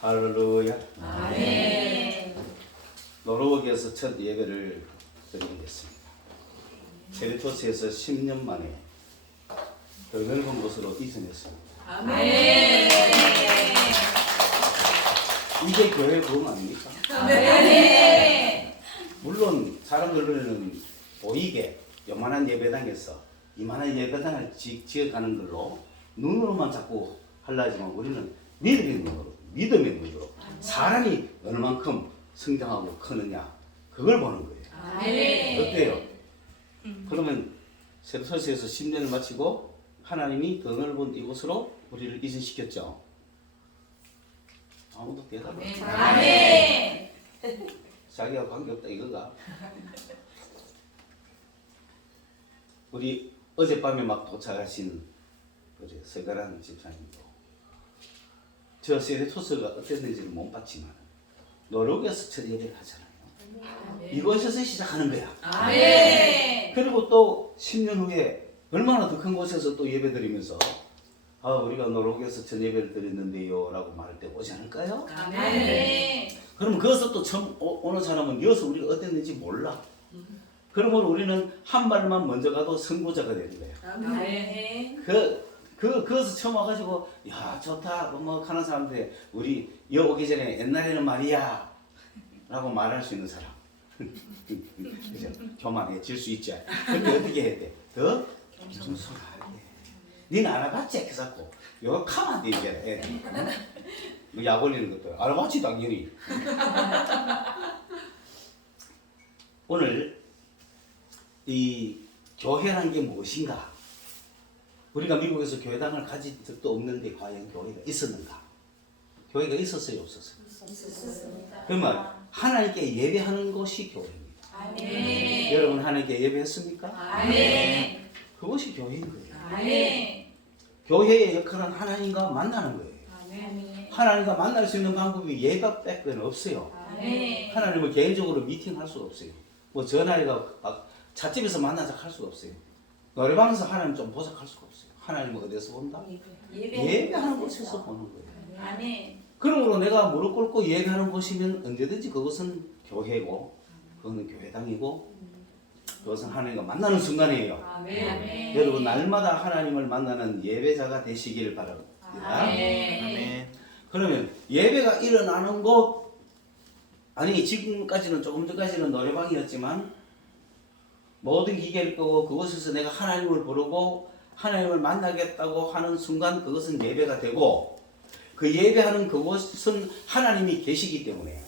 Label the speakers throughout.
Speaker 1: 할렐루야.
Speaker 2: 아멘.
Speaker 1: 노르웨기에서 첫 예배를 드리겠습니다. 체리토스에서 10년 만에 더 넓은 곳으로 이전했습니다.
Speaker 2: 아멘.
Speaker 1: 이게 교회 부흥 아닙니까?
Speaker 2: 아멘.
Speaker 1: 물론 사람들은 보이게 요만한 예배당에서 이만한 예배당을 지, 지어가는 걸로 눈으로만 자꾸 하려지만 우리는 믿음의 눈으로 믿음의 눈으로 사람이 얼만큼 성장하고 크느냐 그걸 보는 거예요.
Speaker 2: 아멘.
Speaker 1: 어때요? 그러면 세르토스에서 10년을 마치고 하나님이 더 넓은 이곳으로 우리를 이전시켰죠. 아무도 대답을 안 해요.
Speaker 2: 아멘.
Speaker 1: 자기가 관계없다 이거가. 우리 어젯밤에 막 도착하신 우리 서가란 집사님도 저 세레토스가 어땠는지는 못 봤지만 노력에서 첫 예배를 하잖아요. 이곳에서 시작하는 거야.
Speaker 2: 아멘.
Speaker 1: 그리고 또 10년 후에 얼마나 더 큰 곳에서 또 예배 드리면서 아 우리가 노력에서 첫 예배를 드렸는데요 라고 말할 때 오지 않을까요?
Speaker 2: 아멘.
Speaker 1: 그러면 거기서 또 처음 오- 오는 사람은 여기서 우리가 어땠는지 몰라. 그러므로 우리는 한 발만 먼저 가도 선구자가 되는 거예요.
Speaker 2: 아멘.
Speaker 1: 그, 그, 거기서 처음 와가지고, 야, 좋다, 뭐, 하는 사람들, 우리, 여 오기 전에 옛날에는 말이야. 라고 말할 수 있는 사람. 그죠? 교만해질 수 있지. 근데 어떻게 해야 돼? 더? 겸손하게. 니는 알아봤지? 그 자꾸. 이거 가만 돼, 이게. 뭐약 올리는 것도. 알아봤지, 당연히. 오늘, 이 교회란 게 무엇인가? 우리가 미국에서 교회당을 가진 적도 없는데 과연 교회가 있었는가? 교회가 있었어요, 없었어요? 그러면 하나님께 예배하는 것이 교회입니다.
Speaker 2: 아멘.
Speaker 1: 여러분 하나님께 예배했습니까?
Speaker 2: 아멘.
Speaker 1: 그것이 교회인 거예요.
Speaker 2: 아멘.
Speaker 1: 교회의 역할은 하나님과 만나는 거예요.
Speaker 2: 아멘.
Speaker 1: 하나님과 만날 수 있는 방법이 예배 빼고는 없어요.
Speaker 2: 아멘.
Speaker 1: 하나님을 개인적으로 미팅할 수가 없어요. 뭐 전화해가 막 찻집에서 만나자 할 수가 없어요. 노래방에서 하나님 좀 보자 할 수가 없어요. 하나님을 어디서 본다? 예배 하는 곳에서 보는 거예요.
Speaker 2: 아멘.
Speaker 1: 그러므로 내가 무릎 꿇고 예배하는 곳이면 언제든지 그것은 교회고 그것은 교회당이고 그것은 하나님과 만나는 순간이에요.
Speaker 2: 아멘.
Speaker 1: 여러분 날마다 하나님을 만나는 예배자가 되시기를 바랍니다.
Speaker 2: 아멘.
Speaker 1: 그러면 예배가 일어나는 곳 아니 지금까지는 조금 전까지는 노래방이었지만 모든 기계를 끄고 그곳에서 내가 하나님을 부르고 하나님을 만나겠다고 하는 순간 그것은 예배가 되고 그 예배하는 그곳은 하나님이 계시기 때문에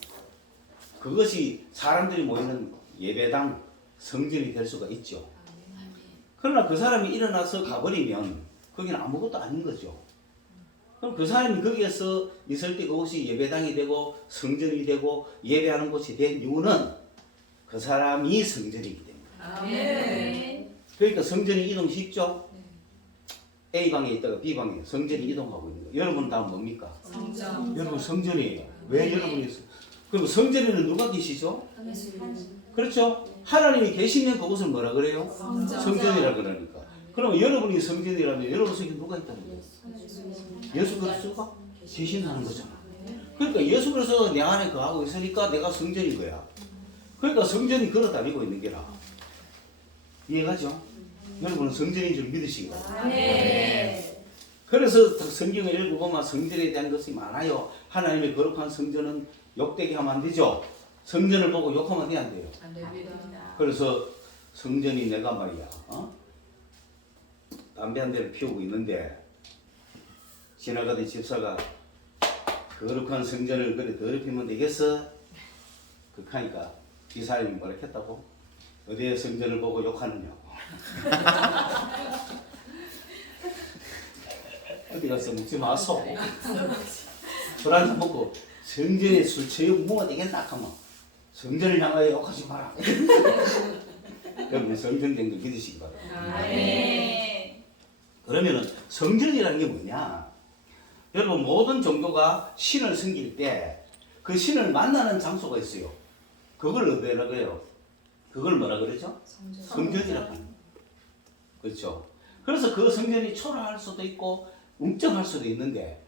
Speaker 1: 그것이 사람들이 모이는 예배당 성전이 될 수가 있죠. 그러나 그 사람이 일어나서 가버리면 거기는 아무것도 아닌 거죠. 그럼 그 사람이 거기에서 있을 때 그곳이 예배당이 되고 성전이 되고 예배하는 곳이 된 이유는 그 사람이 때문에.
Speaker 2: 아멘.
Speaker 1: 그러니까 성전이 이동 쉽죠? A 방에 있다가 B 방에 성전이 이동하고 있는 거예요. 여러분 다음 뭡니까?
Speaker 2: 성전.
Speaker 1: 여러분 성전이에요. 왜 여러분이 있어요? 그럼 성전에는 누가 계시죠? 그렇죠? 하나님이 계시면 그곳을 뭐라 그래요?
Speaker 2: 성전.
Speaker 1: 성전 이라 그러니까. 그럼 여러분이 성전이라면 여러분 속에 누가 있다는 거예요? 예수 그리스도가 계신다는 거잖아. 그러니까 예수 그리스도가 내 안에 거하고 있으니까 내가 성전인 거야. 그러니까 성전이 걸어 다니고 있는 게라. 이해가죠? 여러분은 성전인 줄 믿으시기 바랍니다.
Speaker 2: 아멘.
Speaker 1: 그래서 성경을 읽어보면 성전에 대한 것이 많아요. 하나님의 거룩한 성전은 욕되게 하면 안 되죠. 성전을 보고 욕하면 돼 안 돼요.
Speaker 2: 안 됩니다.
Speaker 1: 그래서 성전이 내가 말이야, 어? 담배 한 대를 피우고 있는데 지나가던 집사가 거룩한 성전을 그래 더럽히면 되겠어? 그하니까 이 사람이 뭐라 했다고? 어디에 성전을 보고 욕하느냐고. 어디 가서 묻지 마소. 술 한잔 먹고 성전에 술 처여 먹어야 되겠나 하면 성전을 향하여 욕하지 마라. 여러분 성전된 거 믿으시기 바랍니다.
Speaker 2: 아멘.
Speaker 1: 그러면은 성전이라는 게 뭐냐? 여러분 모든 종교가 신을 섬길 때 그 신을 만나는 장소가 있어요. 그걸 어디라고 해요? 그걸 뭐라 그러죠? 성전이라고 하는 거예요. 그렇죠. 그래서 그 성전이 초라할 수도 있고 웅장할 수도 있는데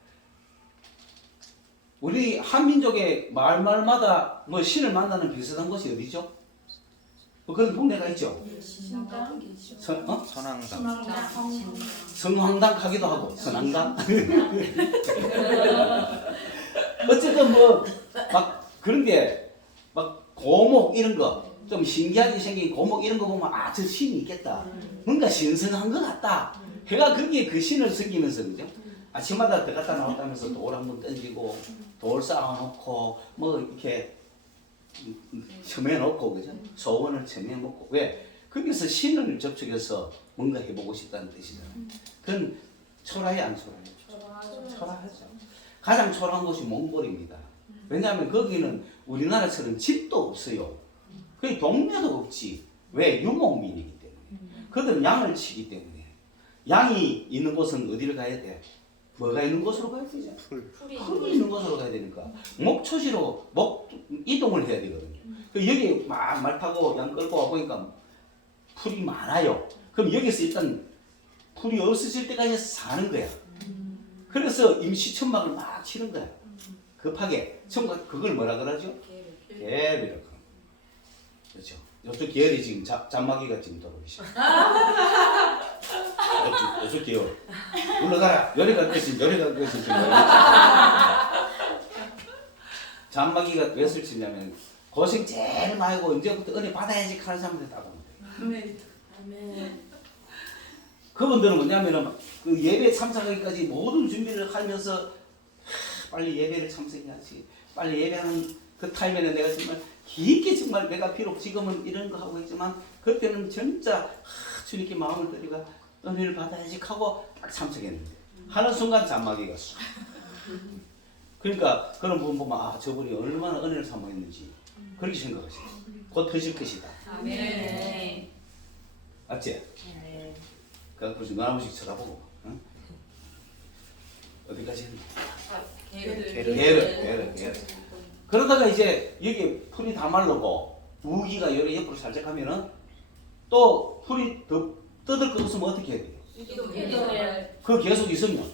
Speaker 1: 우리 한민족의 마을마을마다 뭐 신을 만나는 비슷한 곳이 어디죠? 뭐 그런 동네가 있죠. 선, 어?
Speaker 3: 선왕당.
Speaker 1: 성황당 가기도 하고 선왕당. 어쨌든 뭐 막 그런 게 막 고목 이런 거 좀 신기하게 생긴 고목 이런 거 보면 아 저 신이 있겠다. 뭔가 신선한 것 같다. 해가 거기에 그 신을 섬기면서 그죠? 아침마다 들어갔다 나왔다면서 돌 한 번 던지고 돌 쌓아놓고 뭐 이렇게 처해 놓고 그죠? 소원을 처해 놓고 왜? 거기서 신을 접촉해서 뭔가 해보고 싶다는 뜻이잖아요. 그건 초라해 안 초라해요? 초라하죠. 가장 초라한 곳이 몽골입니다. 왜냐하면 거기는 우리나라처럼 집도 없어요. 그 동네도 없지. 왜? 유목민이기 때문에. 그들은 양을 치기 때문에. 양이 있는 곳은 어디를 가야 돼? 뭐가 있는 곳으로 가야 되죠?
Speaker 3: 풀.
Speaker 1: 풀이 있는 곳으로 가야 되니까 목초지로 목 이동을 해야 되거든요. 그 여기 막 말 타고 양 끌고 와 보니까 풀이 많아요. 그럼 여기서 일단 풀이 없어질 때까지 사는 거야. 그래서 임시 천막을 막 치는 거야. 급하게 천막 그걸 뭐라 그러죠? 계획이라고. 그렇죠. 요쪽 계열이 지금 자, 잔마귀가 지금 들어오시. 요쪽, 요쪽 계열. 올라가라. 열이 갈 것이 열이 갈 것이 지금. 잔마귀가 왜 설치냐면 고생 제일 많이 하고 이제부터 은혜 받아야지 하는 사람들 다 보면 돼. 그분들은 뭐냐면은 그 예배 참석하기까지 모든 준비를 하면서 하, 빨리 예배를 참석해야지. 빨리 예배하는 그 타임에는 내가 정말 깊게 정말 내가 비록 지금은 이런 거 하고 있지만 그때는 진짜 하, 주님께 마음을 드리가 은혜를 받아야지 하고 딱 참석했는데 하는 순간 잔마귀가 쑥. 그러니까 그런 부분 보면 아 저분이 얼마나 은혜를 사모했는지 그렇게 생각하시죠. 곧 터질 것이다.
Speaker 2: 아멘.
Speaker 1: 맞지? 그래서 눈한 번씩 쳐다보고 응? 어디까지 했나?
Speaker 2: 게르.
Speaker 1: 게르, 게르, 게르. 그러다가 이제 여기 풀이 다 말르고 우기가 여기 옆으로 살짝 하면은 또 풀이 더 떠들 것 없으면 어떻게 해야 돼요? 그거 계속 있으면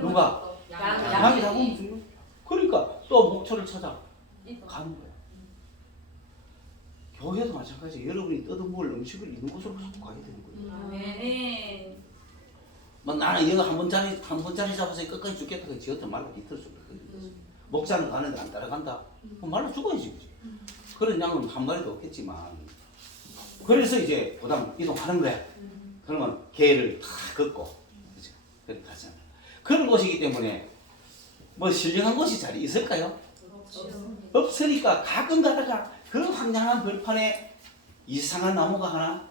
Speaker 1: 누가? 양이 다 보면 죽는 그러니까 또 목초를 찾아 가는 거야. 교회도 마찬가지. 여러분이 떠듬을 음식을 있는 곳으로 자꾸 가야 되는 거예요.
Speaker 2: 아멘.
Speaker 1: 막 나는 이거 한 번짜리 한 번짜리 잡아서 끝까지 죽겠다 그 지었다 말라 이틀 수 목자는 가는데 안 따라간다. 그럼 말라 죽어야지 그지? 그런 양은 한 마리도 없겠지만. 그래서 이제 그다음 이동하는 거야. 그러면 개를 다 걷고 그죠 그렇게 가잖아요 그런 곳이기 때문에 뭐 신령한 곳이 잘 있을까요? 없으니까 가끔 가다가 그 황량한 벌판에 이상한 나무가 하나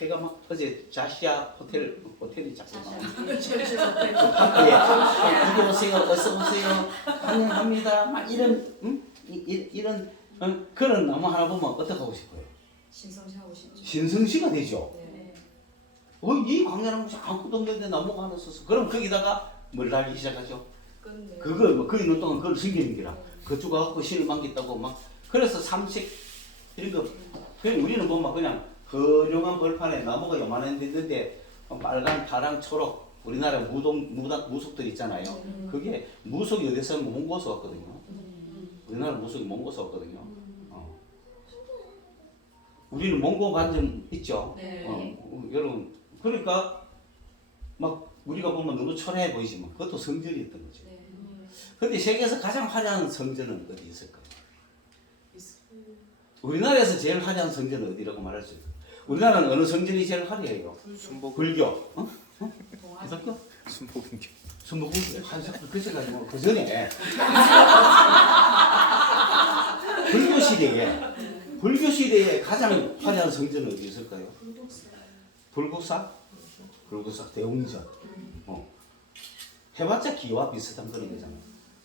Speaker 1: 해가 막 어제 자시아 호텔 호텔이 자꾸 나오는데 여기 오세요 어서 오세요 환영합니다 막 이런 음? 이, 이, 이런 어, 그런 나무 하나 보면 어떻게 하고 싶어요
Speaker 2: 신성시하고 싶죠.
Speaker 1: 신성시가 되죠
Speaker 2: 네.
Speaker 1: 어, 이 광야랑 곳이 아무것도 없는데 나무가 하나 있어서 그럼 거기다가 뭘 달기 시작하죠
Speaker 2: 끝내.
Speaker 1: 그걸 뭐, 그 있는 동안 그걸 숨기는 기라. 그쪽 갖고 신을 만겠다고 막. 그래서 삼식 이런 거. 그냥 우리는 보면 그냥 허룡한 벌판에 나무가 요만한 데 있는데 빨간, 파랑, 초록 우리나라 무동, 무당, 무속들 있잖아요. 그게 무속이 어디서 몽고서 왔거든요. 우리나라 무속이 몽고서 왔거든요. 어. 우리는 몽고 관점 있죠.
Speaker 2: 네.
Speaker 1: 어, 여러분 그러니까 막 우리가 보면 너무 초라해 보이지만 그것도 성전이었던 거죠.
Speaker 2: 네.
Speaker 1: 근데 세계에서 가장 화려한 성전은 어디 있을까요? 우리나라에서 제일 화려한 성전은 어디라고 말할 수 있어요? 우리나라는 어느 성전이 제일 화려해요?
Speaker 3: 순복
Speaker 1: 불교, 어? 기독교?
Speaker 3: 순복인교.
Speaker 1: 순복음? 한석불 그새 가지고 그 전에 불교 시대에 불교 시대에 가장 화려한 성전은 어디 있을까요? 불국사? 불국사 대웅전. 어. 해봤자 기와 비슷한 그런 거잖아요.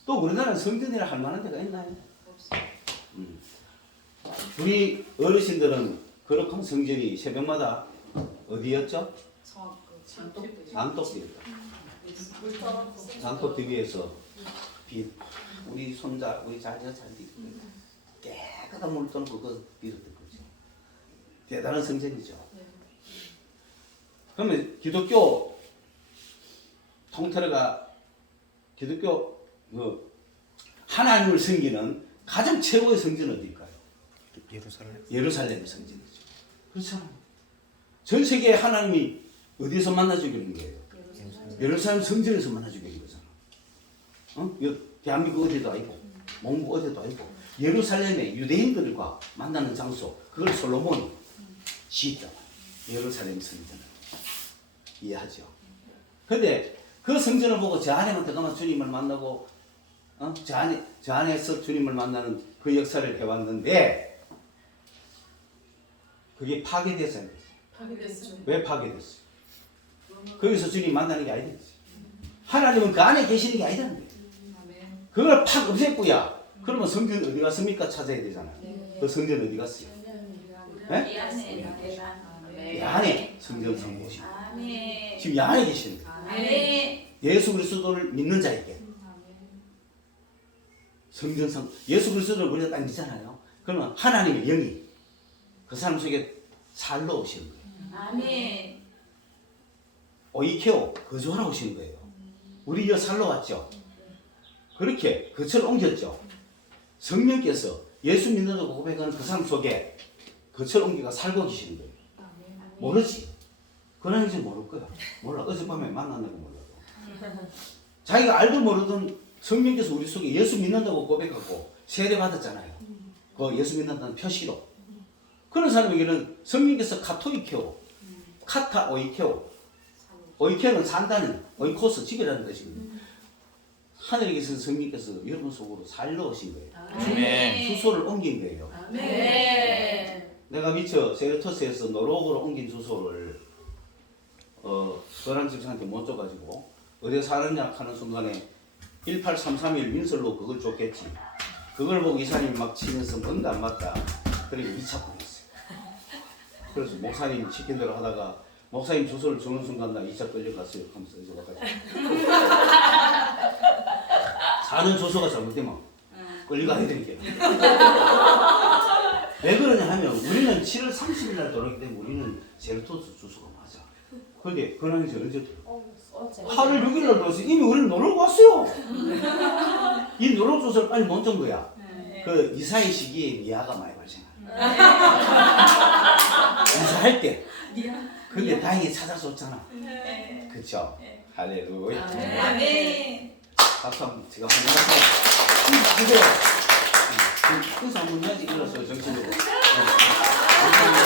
Speaker 1: 또 우리나라는 성전이라 할 만한 데가 있나요? 음. 우리 어르신들은 거룩한 성전이 새벽마다 어디였죠? 장독비였다. 장독 DB에서 비 우리 손자 우리 자녀 잘 믿고 깨끗한 물 떠는 그거 빌었던 거지. 대단한 성전이죠. 그러면 기독교 통틀어가 기독교 그 하나님을 섬기는 가장 최고의 성전 어디일까요?
Speaker 3: 예루살렘.
Speaker 1: 예루살렘 성전이죠. 그렇잖아요. 전 세계에 하나님이 어디서 만나주기는 거예요? 예루살렘 성전에서 만나주기는 거잖아. 어? 여- 대한민국 어디도 아니고, 몽고 어디도 아니고, 예루살렘의 유대인들과 만나는 장소, 그걸 솔로몬이 지었잖아. 예루살렘 성전을. 이해하죠? 근데 그 성전을 보고 저 안에만 들어가면 주님을 만나고, 어? 저 안에, 저 안에서 주님을 만나는 그 역사를 해왔는데, 그게 파괴됐어요.
Speaker 2: 파괴됐죠.
Speaker 1: 왜 파괴됐어요? 거기서 주님 만나는 게 아니지. 하나님은 그 안에 계시는 게 아니라는 거예요. 그걸 팍 없앴고야. 그러면 성전 어디 갔습니까? 찾아야 되잖아요.
Speaker 2: 네.
Speaker 1: 그 성전 어디 갔어요? 네?
Speaker 2: 이 안에
Speaker 1: 이 안에 성전 성모시.
Speaker 2: 아멘.
Speaker 1: 지금 이 안에 계시는 거예요. 예수 그리스도를 믿는 자에게 성전 성 예수 그리스도를 우리가 딱 믿잖아요. 그러면 하나님의 영이 그 사람 속에 살러 오시는 거예요.
Speaker 2: 아멘.
Speaker 1: 오이케오 거주하러 오시는 거예요. 우리 여 살러 왔죠. 그렇게 거처를 옮겼죠. 성령께서 예수 믿는다고 고백하는 그 사람 속에 거처를 옮기가 살고 계시는 거예요. 모르지. 그런지 모를 거야. 몰라. 어젯밤에 만났는거 몰라도. 자기가 알도 모르던 성령께서 우리 속에 예수 믿는다고 고백하고 세례 받았잖아요. 그 예수 믿는다는 표시로. 그런 사람에게는 성령께서 카토이케오, 카타 오이케오, 오이케는 산다는 오이코스 집이라는 뜻입니다. 하늘에 계신 성령께서 여러분 속으로 살러 오신 거예요.
Speaker 2: 아멘.
Speaker 1: 주소를 옮긴 거예요.
Speaker 2: 아멘.
Speaker 1: 내가 미처 세르토스에서 노록으로 옮긴 주소를 어 그런 집사한테 못 줘가지고 어디 사느냐 하는 순간에 1833일 민설로 그걸 줬겠지. 그걸 보고 이사님이 막 치면서 뭔가 안 맞다. 그리고 2차 보냈어요. 그래서 목사님 시킨 대로 하다가 목사님 주소를 주는 순간 나 2차 끌려갔어요. 하면서 이제 와가지고 사는 주소가 잘못되면 끌려가야 되니까. 왜 그러냐 하면 우리는 7월 30일 날 돌아오기 때문에 우리는 제르토스 주소가 맞아. 근데 그날이 언제
Speaker 2: 어,
Speaker 1: 8월 6일 날 들어서 이미 우리는 놀러 왔어요. 이 노력 주소를 빨리 못준 거야.
Speaker 2: 네.
Speaker 1: 그 이사의 시기에 미아가 많이 발생하. 이사할 때. 근데 다행히 찾아서 왔잖아.
Speaker 2: 네.
Speaker 1: 그쵸? 할렐루야.
Speaker 2: 아멘.
Speaker 1: 박수 한번 제가 한번 해서 주세요. 그래서 한번 해야지 일어서 정신으로. 네. 감사합니다.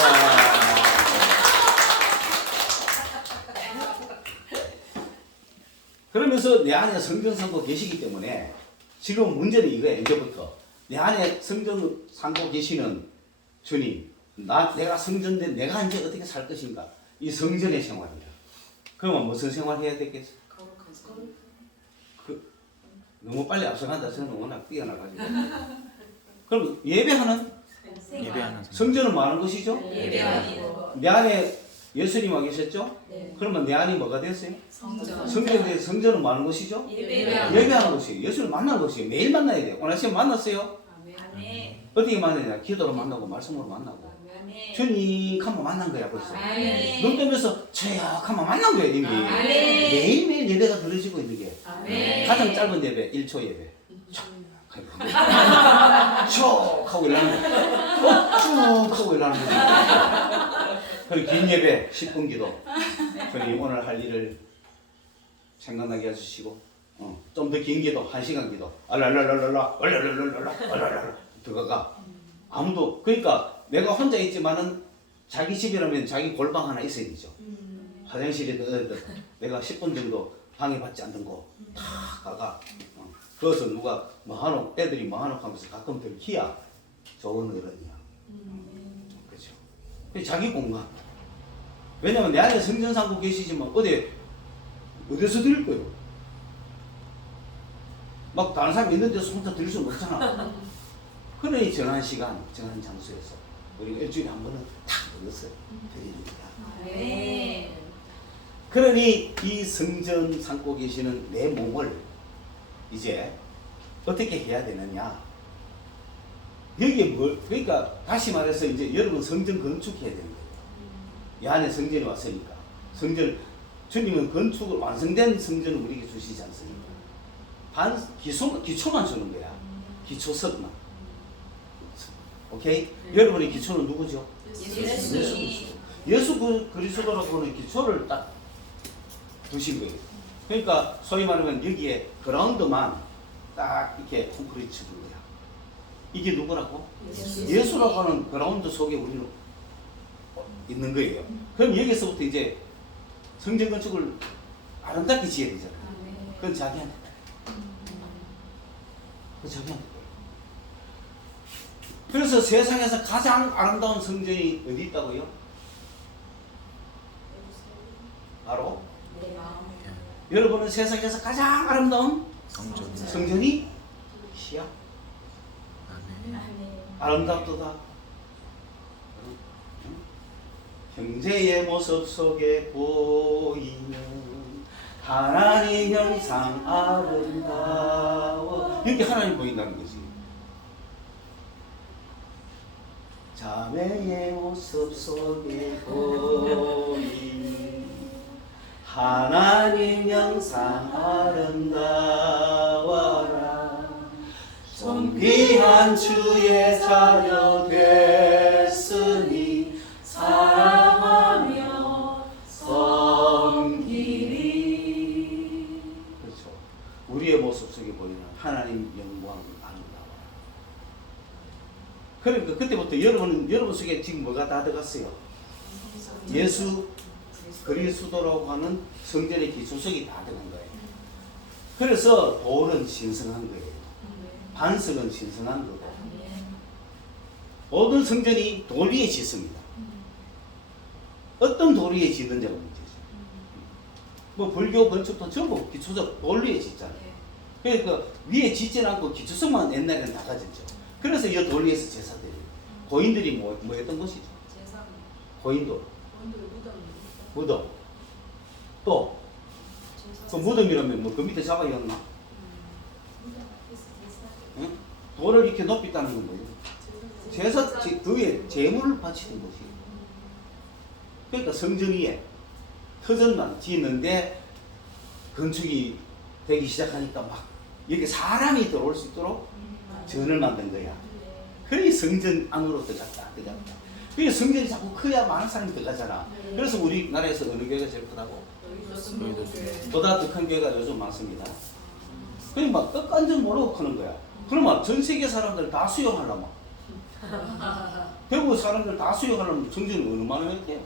Speaker 1: 그러면서 내 안에 성전 삼고 계시기 때문에 지금 문제는 이거야 이제부터 내 안에 성전 삼고 계시는 주님 나 내가 성전된 내가 이제 어떻게 살 것인가 이 성전의 생활이다. 그러면 무슨 생활 해야 되겠어? 그 너무 빨리 앞서간다 저는 워낙 뛰어나가지고 그럼 예배하는
Speaker 3: 예배하는 성.
Speaker 1: 성전은 뭐 하는 것이죠?
Speaker 2: 예배하는 거.
Speaker 1: 내 안에 예수님 와 계셨죠?
Speaker 2: 네.
Speaker 1: 그러면 내 안이 뭐가 됐어요?
Speaker 2: 성전.
Speaker 1: 성전에 성전은 뭐 하는 것이죠?
Speaker 2: 예배하는
Speaker 1: 예배하는 것이에요. 예수를 만나는 것이에요. 매일 만나야 돼요. 오늘 아침에 만났어요?
Speaker 2: 아멘.
Speaker 1: 어떻게 만나냐? 기도로 만나고 말씀으로 만나고. 주님 한번 만난 거야 벌써.
Speaker 2: 아멘.
Speaker 1: 눈 뜨면서 저야 한번 만난 거야 이미.
Speaker 2: 아멘.
Speaker 1: 매일매일 예배가 들어지고 있는 게
Speaker 2: 아멘.
Speaker 1: 가장 짧은 예배 1초 예배. 쭉 하고 일하는 거. 어, 쭉 하고 일하는 거. 그리고 긴 예배 10분 기도. 주님 오늘 할 일을 생각나게 해주시고 어, 좀 더 긴 기도 1시간 기도 알랄랄랄랄라 알랄랄랄라 알랄랄라 들어가 아무도 그러니까 내가 혼자 있지만은 자기 집이라면 자기 골방 하나 있어야 되죠. 화장실에 그 내가 10분 정도 방해받지 않는 거다 가가. 어. 그것을 누가 뭐 하노 애들이 뭐 하노 하면서 가끔 들키야. 좋은 어른이야. 그렇죠. 그 자기 공간. 왜냐면 내 안에 성전 삼고 계시지만 어디 어디서 드릴 거예요? 막 다른 사람 있는 데서 혼자 드릴 수는 없잖아. 그러니 정한 시간 정한 장소에서 우리가 일주일에 한 번은 탁 모여서 드리는 거야
Speaker 2: 아멘.
Speaker 1: 그러니 이 성전 삼고 계시는 내 몸을 이제 어떻게 해야 되느냐? 여기에 뭘 그러니까 다시 말해서 이제 여러분 성전 건축해야 되는 거예요. 이 안에 성전이 왔으니까 성전 주님은 건축을 완성된 성전을 우리에게 주시지 않습니까? 반 기초 기초만 주는 거야. 기초석만. 오케이? 여러분의 기초는 누구죠?
Speaker 2: 예수님.
Speaker 1: 예수 그- 그리스도라고는 기초를 딱 두신 거예요. 그러니까 소위 말하면 여기에 그라운드만 딱 이렇게 콘크리트 준 거야. 이게 누구라고?
Speaker 2: 예수.
Speaker 1: 예수 라고 하는 그라운드 속에 우리는 있는 거예요. 그럼 여기서부터 이제 성전 건축을 아름답게 지어야 되잖아. 그건 자기한테. 그건 자기한테. 그래서 세상에서 가장 아름다운 성전이 어디 있다고요? 바로 여러분은 세상에서 가장 아름다운
Speaker 3: 성전.
Speaker 1: 성전이 시야
Speaker 3: 아멘.
Speaker 1: 아름답도다. 응? 형제의 모습 속에 보이는 하나님 형상 아름다워 이렇게 하나님 보인다는 거지. 자매의 모습 속에 보이는 하나님 형상 아름다워라. 존귀한 주의 자녀 됐 그러니까 그때부터 여러분 여러분 속에 지금 뭐가 다 들어갔어요 예수 그리스도라고 하는 성전의 기초석이 다 들어간 거예요 그래서 돌은 신성한 거예요 반석은 신성한 거고 모든 성전이 돌 위에 짓습니다. 어떤 돌 위에 짓는지가 문제죠. 뭐 불교 건축도 전부 기초적 돌 위에 짓잖아요. 그러니까 위에 짓진 않고 기초석만 옛날에는 다 가졌죠. 그래서 이돌 위에서 제사드려요. 고인들이 뭐, 뭐 했던 것이죠. 고인돌, 무덤. 또, 그 무덤이라면 뭐 그 밑에 잡아였나? 응? 돌을 이렇게 높이 따는 건 뭐예요? 제사 제- 그 위에 제물을 바치는 것이에요. 그러니까 성전 위에 터전만 짓는데 건축이 되기 시작하니까 막 여기 사람이 들어올 수 있도록 전을 만든 거야. 그래 성전 안으로 들어갔다 들어갔다. 그게 성전이 자꾸 커야 많은 사람이 들어가잖아. 그래서 우리나라에서 어느 교회가 제일 크다고? 보다 더 큰 교회가 요즘 많습니다. 그냥 막 끝간절 모르고 크는 거야. 그러면 전 세계 사람들 다 수용하려면 대구 사람들 다 수용하려면 성전이 얼마나 돼요?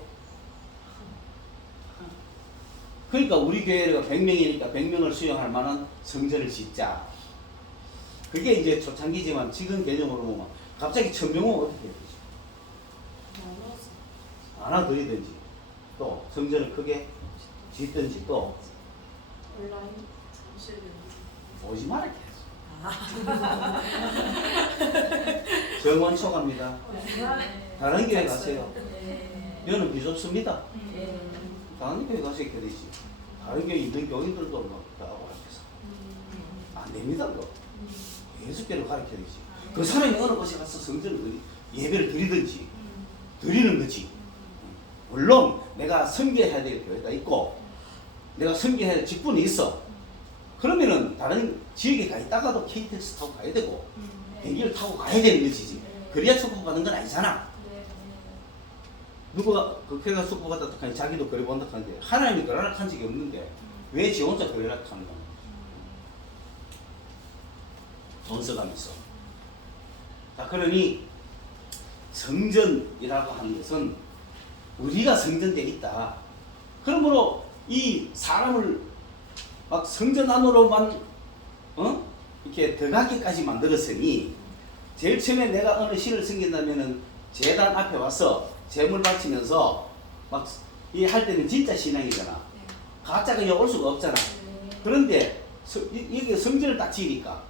Speaker 1: 그러니까 우리 교회가 100명이니까 100명을 수용할 만한 성전을 짓자. 그게 이제 초창기지만 지금 개념으로 보면 갑자기 1000명은 어떻게 해야 되지? 하나 더이든지 또 성전을 크게 짓든지 또 오지 말아야 정원 초갑니다. 다른 교회 가세요. 여는 비좁습니다. 다른 교회 이렇게 되지. 다른 교회 있는 교인들도 막 나하고 앞에서 안 됩니다. 그거. 예수 교를 가르쳐야지. 그 사람이 어느 곳에 가서 성전을 예배를 드리든지 드리는 거지. 물론 내가 섬겨야 될 교회가 있고 내가 섬겨야 될 직분이 있어. 그러면은 다른 지역에 가 있다가도 KTX 타고 가야 되고 비행기를 타고 가야 되는 것이지. 그래야 축복받는 건 아니잖아. 누가 그 교회가 축복받았다 하니 자기도 그래 본다 하는데 하나님이 그러라 한 적이 없는데 왜 지 혼자 그러라 하는 거야? 돈 써가면서. 자, 그러니 성전이라고 하는 것은 우리가 성전돼 있다. 그러므로 이 사람을 막 성전 안으로만 어? 이렇게 들어가기까지 만들었으니 제일 처음에 내가 어느 신을 섬긴다면은 재단 앞에 와서 재물 바치면서 막 이 할 때는 진짜 신앙이잖아. 가짜가 여기 올 수가 없잖아. 그런데 서- 이- 여기 성전을 딱 지으니까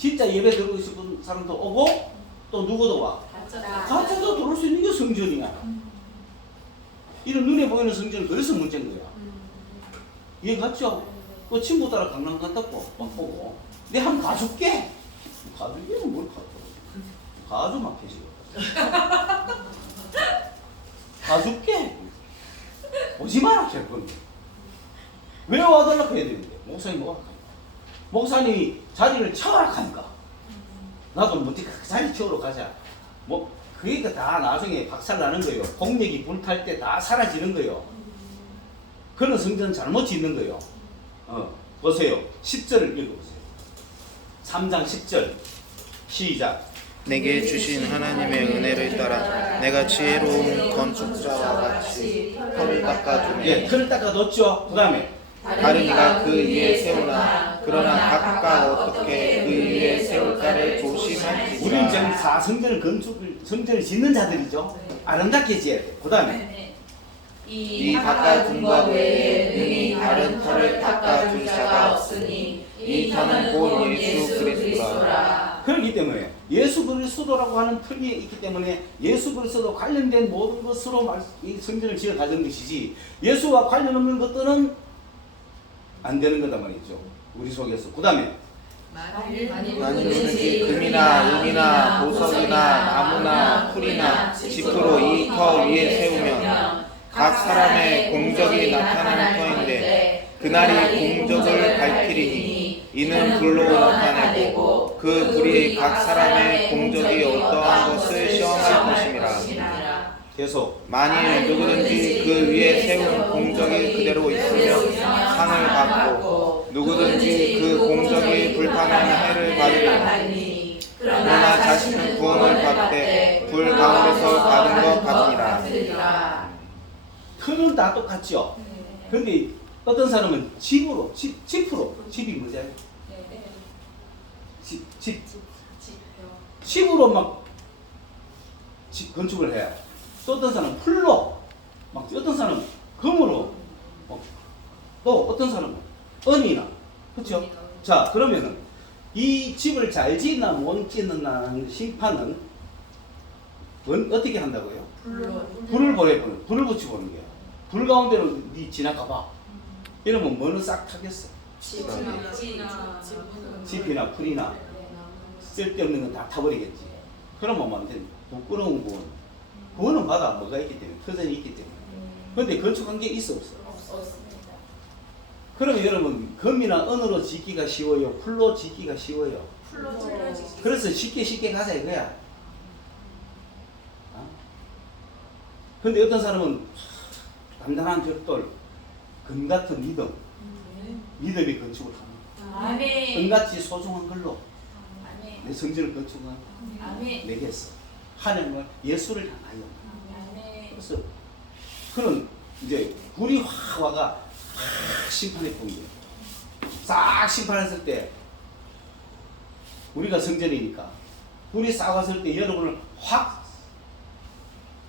Speaker 1: 진짜 예배 드리고 싶은 사람도 오고 또 누구도 와. 가짜도 들어올 수 있는 게 성전이야. 이런 눈에 보이는 성전은 그래서 문제인 거야. 이해 갔죠? 그 친구 따라 강남 갔다고 막 보고 내 한번 가줄게. 가줄게는 뭘 가져? 가주 막히지. 가줄게. 오지 마라 결국. 왜 와달라고 해야 되는데 목사님 뭐가? 목사님이 자리를 채워라 하니까 나도 먼저 그 자리 채우러 가자. 뭐 그게 다 나중에 박살 나는 거예요. 공력이 불탈 때 다 사라지는 거예요. 그런 성전 잘못 짓는 거예요. 어, 보세요. 10절을 읽어보세요. 3장 10절 시작.
Speaker 3: 내게 주신 하나님의 은혜를 따라 내가 지혜로운 건축자와 같이 털을
Speaker 1: 예,
Speaker 3: 닦아주매
Speaker 1: 틀을 닦아뒀죠. 그 다음에
Speaker 3: 다른 이가 그 위에 세우나 그러나 각각 어떻게 그 위에 세울까를
Speaker 1: 우리는 지금 다 성전을 건축을 성전을 짓는 자들이죠. 아름답게 지어야 돼. 그 다음에
Speaker 3: 이 닦아준 것 외에 능히 다른 털을 닦아줄 자가 없으니 이 터는 곧 예수 그리스도라
Speaker 1: 그렇기 때문에 예수 그리스도라고 하는 틀이 있기 때문에 예수 그리스도 관련된 모든 것으로 말- 이 성전을 지어 가는 것이지 예수와 관련 없는 것들은 안 되는 거다 말이죠. 우리 속에서. 그 다음에
Speaker 3: 만일든지 금이나 은이나 보석이나 나무나 풀이나 지프로 이 터 위에 세우면 각 사람의 공적이 나타나는 터인데 그날이 공적을 밝히리니 이는 불로 나타내고 그 불이 각 사람의 공적이 어떠한 것을 시험할 것임이라
Speaker 1: 계속
Speaker 3: 만일 누구든지 그 위에 세운 공적이 그대로 있으면 상을 받고 누구든지 그 공적이 불타는 해를 받으리니 그러나 자신은 구원을 받되 불 가운데서 받은 것 같으니라
Speaker 1: 틀은 다 똑같죠. 근데 어떤 사람은 집으로 집 집으로 집이 뭐지? 집, 집 집으로 막 집 건축을 해요. 또 어떤 사람은 풀로 막 어떤 사람은 금으로 어, 또 어떤 사람은 은이나 그렇죠? 자 그러면은 이 집을 잘 짓나 못 짓는다는 심판은 언- 어떻게 한다고요? 불을 보내보는 불을 붙여보는 거야. 불 가운데로 네 지나가 봐. 이러면 뭐는 싹 타겠어. 집이나 풀이나 쓸데없는 건 다 타버리겠지. 그러면 뭐 완전 부끄러운 구원. 구원은 받아 뭐가 있기 때문에 터전이 있기 때문에. 근데 건축한 게 있어 없어? 그러면 여러분 금이나 은으로 짓기가 쉬워요. 풀로 짓기가 쉬워요. 그래서 쉽게 쉽게 가자 이거야. 어? 근데 어떤 사람은 단단한 벽돌, 금 같은 믿음, 믿음이 건축을 하는 거야. 금같이 소중한 걸로 내 성전을 건축한 내게 했어. 하나님을 예수를 향하여. 그래서 그런 이제 불이 확 와가 본 거예요. 싹 심판했을 때 우리가 성전이니까 불이 싹 왔을 때 여러분을 확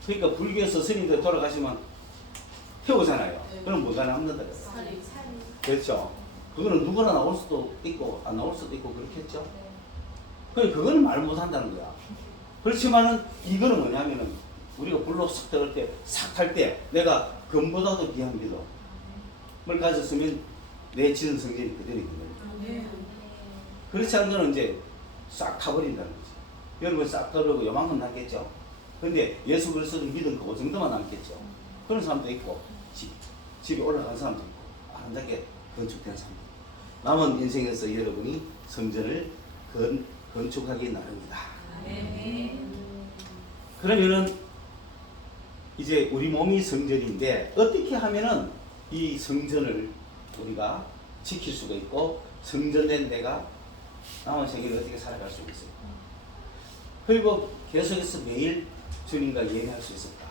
Speaker 1: 그러니까 불교에서 스님들 돌아가시면 태우잖아요. 그럼 뭐가 남는다 그래요. 그렇죠. 그거는 누구나 나올 수도 있고 안 나올 수도 있고 그렇겠죠. 그 그거는 말 못한다는 거야. 그렇지만은 이거는 뭐냐면은 우리가 불로 싹 들어갈 때싹 탈 때 내가 금보다도 귀한 믿음 을 가졌으면 내 지은 성전이 그대로 있는 거예요. 그렇지 않은 거는 이제 싹 타버린다는 거지. 여러분 싹 떨어고 요만큼 남겠죠. 근데 예수 그리스도 믿은 그 정도만 남겠죠. 그런 사람도 있고 집, 집에 올라간 사람도 있고 아름답게 건축된 사람도 있고 남은 인생에서 여러분이 성전을 건, 건축하기 나름이다. 그러면은 이제 우리 몸이 성전인데 어떻게 하면은 이 성전을 우리가 지킬 수가 있고 성전된 내가 남은 세계를 어떻게 살아갈 수 있을까? 그리고 계속해서 매일 주님과 예배할 수 있을까?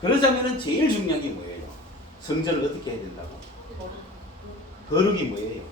Speaker 1: 그러자면은 제일 중요한 게 뭐예요? 성전을 어떻게 해야 된다고? 거룩이 뭐예요?